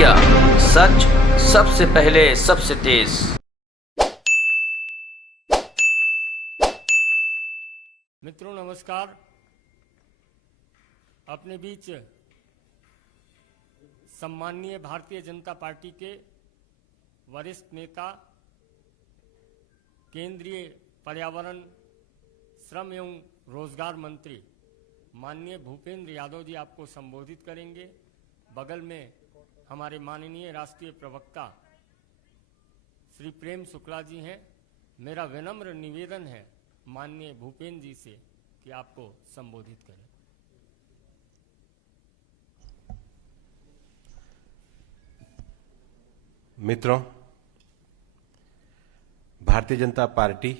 Media, सच सबसे पहले सबसे तेज। मित्रों नमस्कार। अपने बीच सम्माननीय भारतीय जनता पार्टी के वरिष्ठ नेता, केंद्रीय पर्यावरण, श्रम एवं रोजगार मंत्री माननीय भूपेंद्र यादव जी आपको संबोधित करेंगे। बगल में हमारे माननीय राष्ट्रीय प्रवक्ता श्री प्रेम शुक्ला जी हैं। मेरा विनम्र निवेदन है माननीय भूपेंद्र जी से कि आपको संबोधित करें। मित्रों, भारतीय जनता पार्टी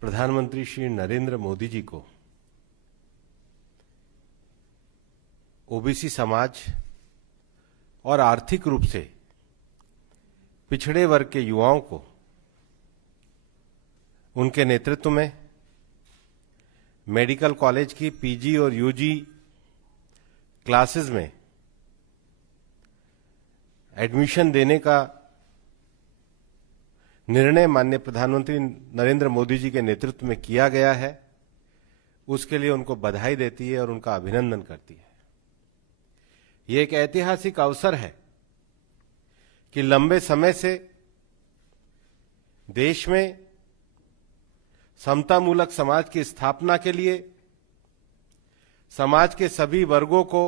प्रधानमंत्री श्री नरेंद्र मोदी जी को ओबीसी समाज और आर्थिक रूप से पिछड़े वर्ग के युवाओं को उनके नेतृत्व में मेडिकल कॉलेज की पीजी और यूजी क्लासेस में एडमिशन देने का निर्णय माननीय प्रधानमंत्री नरेंद्र मोदी जी के नेतृत्व में किया गया है, उसके लिए उनको बधाई देती है और उनका अभिनंदन करती है। ये एक ऐतिहासिक अवसर है कि लंबे समय से देश में समतामूलक समाज की स्थापना के लिए समाज के सभी वर्गों को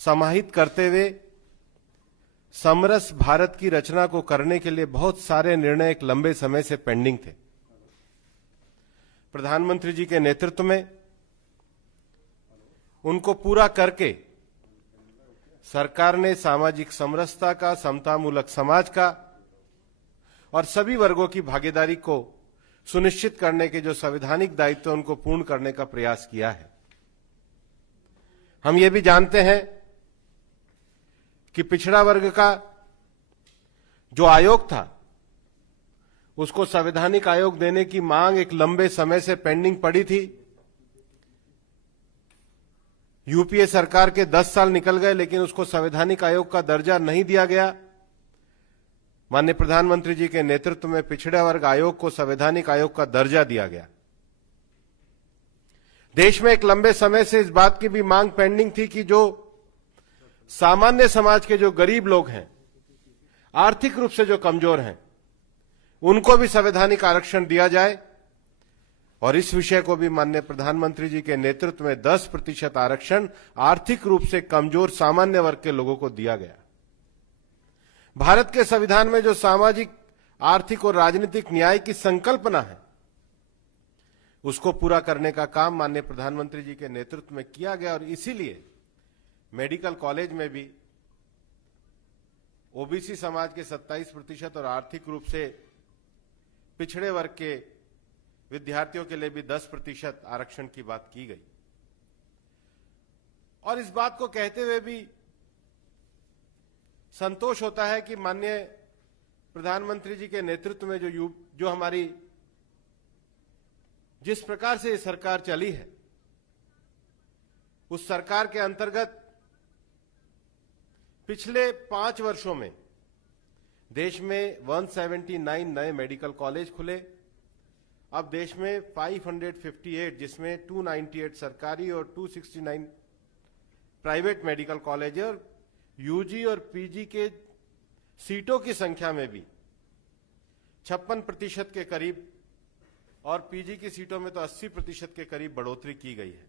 समाहित करते हुए समरस भारत की रचना को करने के लिए बहुत सारे निर्णय एक लंबे समय से पेंडिंग थे। प्रधानमंत्री जी के नेतृत्व में उनको पूरा करके सरकार ने सामाजिक समरसता का, समतामूलक समाज का और सभी वर्गों की भागीदारी को सुनिश्चित करने के जो संवैधानिक दायित्व उनको पूर्ण करने का प्रयास किया है। हम ये भी जानते हैं कि पिछड़ा वर्ग का जो आयोग था उसको संवैधानिक आयोग देने की मांग एक लंबे समय से पेंडिंग पड़ी थी। यूपीए सरकार के 10 साल निकल गए लेकिन उसको संवैधानिक आयोग का दर्जा नहीं दिया गया। माननीय प्रधानमंत्री जी के नेतृत्व में पिछड़ा वर्ग आयोग को संवैधानिक आयोग का दर्जा दिया गया। देश में एक लंबे समय से इस बात की भी मांग पेंडिंग थी कि जो सामान्य समाज के जो गरीब लोग हैं, आर्थिक रूप से जो कमजोर हैं, उनको भी संवैधानिक आरक्षण दिया जाए और इस विषय को भी माननीय प्रधानमंत्री जी के नेतृत्व में 10% आरक्षण आर्थिक रूप से कमजोर सामान्य वर्ग के लोगों को दिया गया। भारत के संविधान में जो सामाजिक, आर्थिक और राजनीतिक न्याय की संकल्पना है उसको पूरा करने का काम माननीय प्रधानमंत्री जी के नेतृत्व में किया गया और इसीलिए मेडिकल कॉलेज में भी ओबीसी समाज के 27% और आर्थिक रूप से पिछड़े वर्ग के विद्यार्थियों के लिए भी 10% आरक्षण की बात की गई। और इस बात को कहते हुए भी संतोष होता है कि माननीय प्रधानमंत्री जी के नेतृत्व में जो हमारी जिस प्रकार से ये सरकार चली है, उस सरकार के अंतर्गत पिछले 5 वर्षों में देश में 179 नए मेडिकल कॉलेज खुले। अब देश में 558 जिसमें 298 सरकारी और 269 प्राइवेट मेडिकल कॉलेज और यूजी और पीजी के सीटों की संख्या में भी 56% के करीब और पीजी की सीटों में तो 80% के करीब बढ़ोतरी की गई है।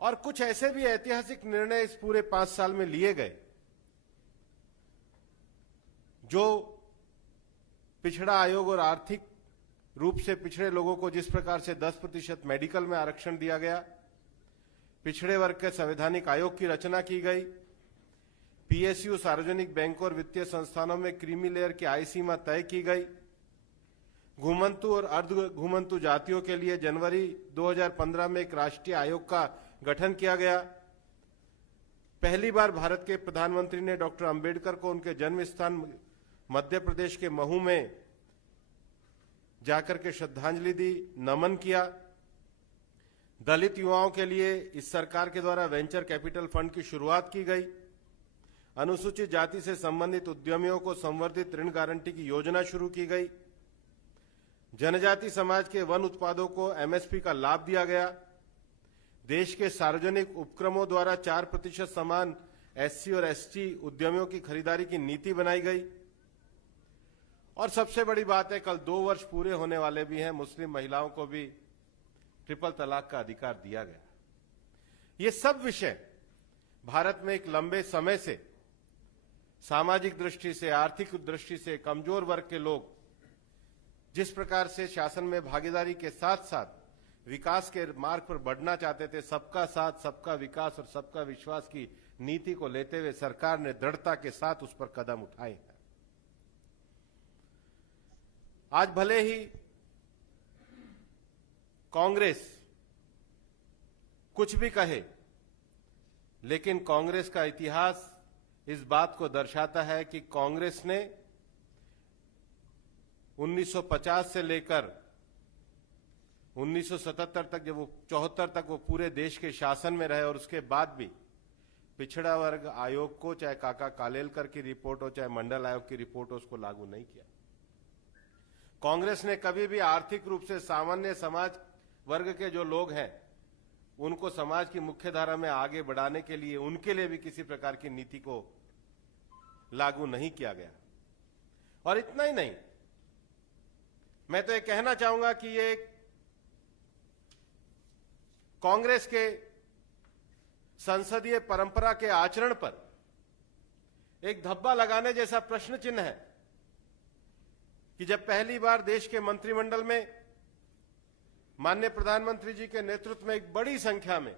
और कुछ ऐसे भी ऐतिहासिक निर्णय इस पूरे 5 साल में लिए गए जो पिछड़ा आयोग और आर्थिक रूप से पिछड़े लोगों को जिस प्रकार से 10% मेडिकल में आरक्षण दिया गया, पिछड़े वर्ग के संवैधानिक आयोग की रचना की गई, पीएसयू सार्वजनिक बैंकों और वित्तीय संस्थानों में क्रीमी लेयर की आय सीमा तय की गई, घुमंतु और अर्ध घुमंतु जातियों के लिए जनवरी 2015 में एक राष्ट्रीय आयोग का गठन किया गया। पहली बार भारत के प्रधानमंत्री ने डॉक्टर अंबेडकर को उनके जन्म स्थान मध्य प्रदेश के महू में जाकर के श्रद्धांजलि दी, नमन किया। दलित युवाओं के लिए इस सरकार के द्वारा वेंचर कैपिटल फंड की शुरुआत की गई। अनुसूचित जाति से संबंधित उद्यमियों को संवर्धित ऋण गारंटी की योजना शुरू की गई। जनजाति समाज के वन उत्पादों को एमएसपी का लाभ दिया गया। देश के सार्वजनिक उपक्रमों द्वारा 4% समान एससी और एसटी उद्यमियों की खरीदारी की नीति बनाई गई। और सबसे बड़ी बात है, कल 2 वर्ष पूरे होने वाले भी हैं, मुस्लिम महिलाओं को भी ट्रिपल तलाक का अधिकार दिया गया। ये सब विषय भारत में एक लंबे समय से सामाजिक दृष्टि से, आर्थिक दृष्टि से कमजोर वर्ग के लोग जिस प्रकार से शासन में भागीदारी के साथ साथ विकास के मार्ग पर बढ़ना चाहते थे, सबका साथ, सबका विकास और सबका विश्वास की नीति को लेते हुए सरकार ने दृढ़ता के साथ उस पर कदम उठाए हैं। आज भले ही कांग्रेस कुछ भी कहे, लेकिन कांग्रेस का इतिहास इस बात को दर्शाता है कि कांग्रेस ने 1950 से लेकर 1977 तक, जब वो 74 तक वो पूरे देश के शासन में रहे और उसके बाद भी पिछड़ा वर्ग आयोग को, चाहे काका कालेलकर की रिपोर्ट हो, चाहे मंडल आयोग की रिपोर्ट हो, उसको लागू नहीं किया। कांग्रेस ने कभी भी आर्थिक रूप से सामान्य समाज वर्ग के जो लोग हैं उनको समाज की मुख्यधारा में आगे बढ़ाने के लिए, उनके लिए भी किसी प्रकार की नीति को लागू नहीं किया गया। और इतना ही नहीं, मैं तो ये कहना चाहूंगा कि ये कांग्रेस के संसदीय परंपरा के आचरण पर एक धब्बा लगाने जैसा प्रश्न चिन्ह है कि जब पहली बार देश के मंत्रिमंडल में माननीय प्रधानमंत्री जी के नेतृत्व में एक बड़ी संख्या में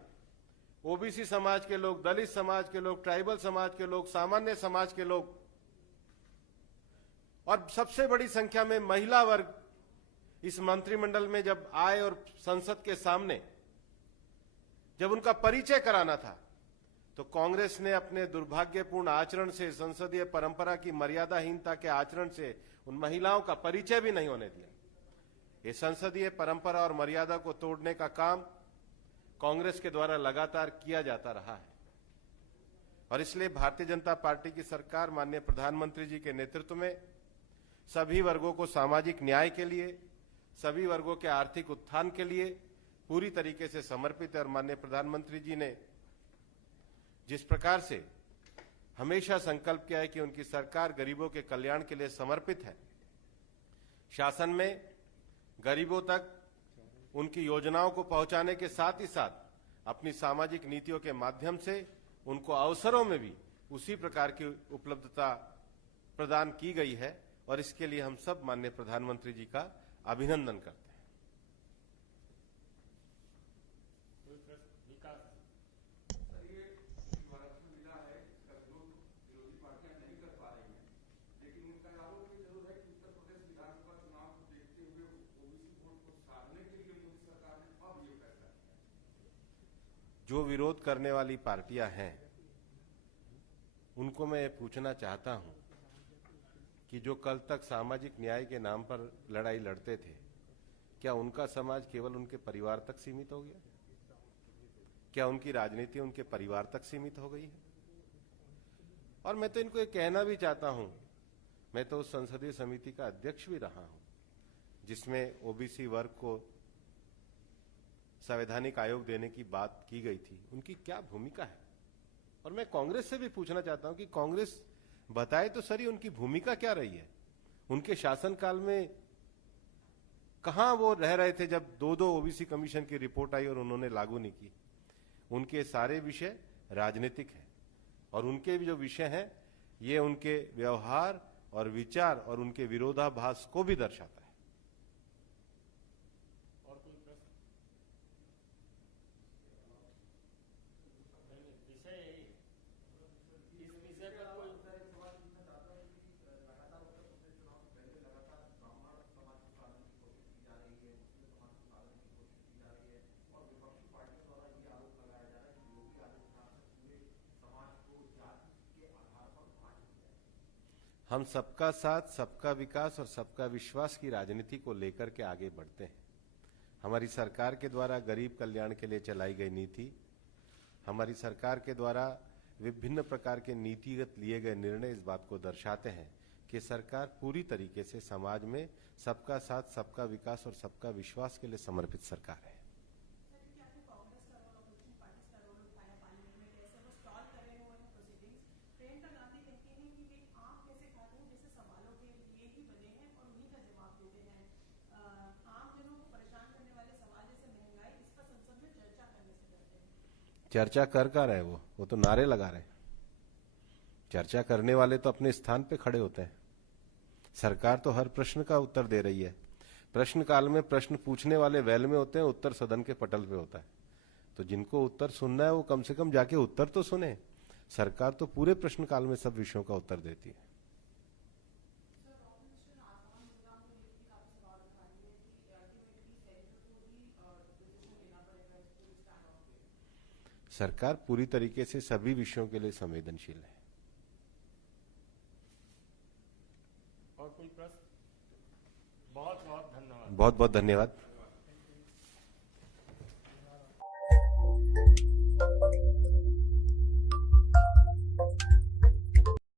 ओबीसी समाज के लोग, दलित समाज के लोग, ट्राइबल समाज के लोग, सामान्य समाज के लोग और सबसे बड़ी संख्या में महिला वर्ग इस मंत्रिमंडल में जब आए और संसद के सामने जब उनका परिचय कराना था, तो कांग्रेस ने अपने दुर्भाग्यपूर्ण आचरण से, संसदीय परंपरा की मर्यादाहीनता के आचरण से उन महिलाओं का परिचय भी नहीं होने दिया। ये संसदीय परंपरा और मर्यादा को तोड़ने का काम कांग्रेस के द्वारा लगातार किया जाता रहा है। और इसलिए भारतीय जनता पार्टी की सरकार माननीय प्रधानमंत्री जी के नेतृत्व में सभी वर्गों को सामाजिक न्याय के लिए, सभी वर्गों के आर्थिक उत्थान के लिए पूरी तरीके से समर्पित है। और माननीय प्रधानमंत्री जी ने जिस प्रकार से हमेशा संकल्प किया है कि उनकी सरकार गरीबों के कल्याण के लिए समर्पित है, शासन में गरीबों तक उनकी योजनाओं को पहुंचाने के साथ ही साथ अपनी सामाजिक नीतियों के माध्यम से उनको अवसरों में भी उसी प्रकार की उपलब्धता प्रदान की गई है। और इसके लिए हम सब माननीय प्रधानमंत्री जी का अभिनंदन करते हैं। जो विरोध करने वाली पार्टियां हैं उनको मैं पूछना चाहता हूं कि जो कल तक सामाजिक न्याय के नाम पर लड़ाई लड़ते थे, क्या उनका समाज केवल उनके परिवार तक सीमित हो गया? क्या उनकी राजनीति उनके परिवार तक सीमित हो गई है? और मैं तो इनको ये कहना भी चाहता हूं, मैं तो उस संसदीय समिति का अध्यक्ष भी रहा हूं जिसमें ओबीसी वर्ग को संवैधानिक आयोग देने की बात की गई थी। उनकी क्या भूमिका है? और मैं कांग्रेस से भी पूछना चाहता हूं कि कांग्रेस बताए तो सही, उनकी भूमिका क्या रही है? उनके शासनकाल में कहां वो रह रहे थे जब 2-2 ओबीसी कमीशन की रिपोर्ट आई और उन्होंने लागू नहीं की? उनके सारे विषय राजनीतिक हैं और उनके जो विषय हैं ये उनके व्यवहार और विचार और उनके विरोधाभास को भी दर्शाता है। हम सबका साथ, सबका विकास और सबका विश्वास की राजनीति को लेकर के आगे बढ़ते हैं। हमारी सरकार के द्वारा गरीब कल्याण के लिए चलाई गई नीति, हमारी सरकार के द्वारा विभिन्न प्रकार के नीतिगत लिए गए निर्णय इस बात को दर्शाते हैं कि सरकार पूरी तरीके से समाज में सबका साथ, सबका विकास और सबका विश्वास के लिए समर्पित सरकार है। चर्चा कर रहे हैं वो तो नारे लगा रहे हैं। चर्चा करने वाले तो अपने स्थान पे खड़े होते हैं। सरकार तो हर प्रश्न का उत्तर दे रही है। प्रश्न काल में प्रश्न पूछने वाले वैल में होते हैं, उत्तर सदन के पटल पे होता है। तो जिनको उत्तर सुनना है वो कम से कम जाके उत्तर तो सुने। सरकार तो पूरे प्रश्न काल में सब विषयों का उत्तर देती है। सरकार पूरी तरीके से सभी विषयों के लिए संवेदनशील है। और कोई प्रश्न? बहुत बहुत धन्यवाद। बहुत बहुत धन्यवाद।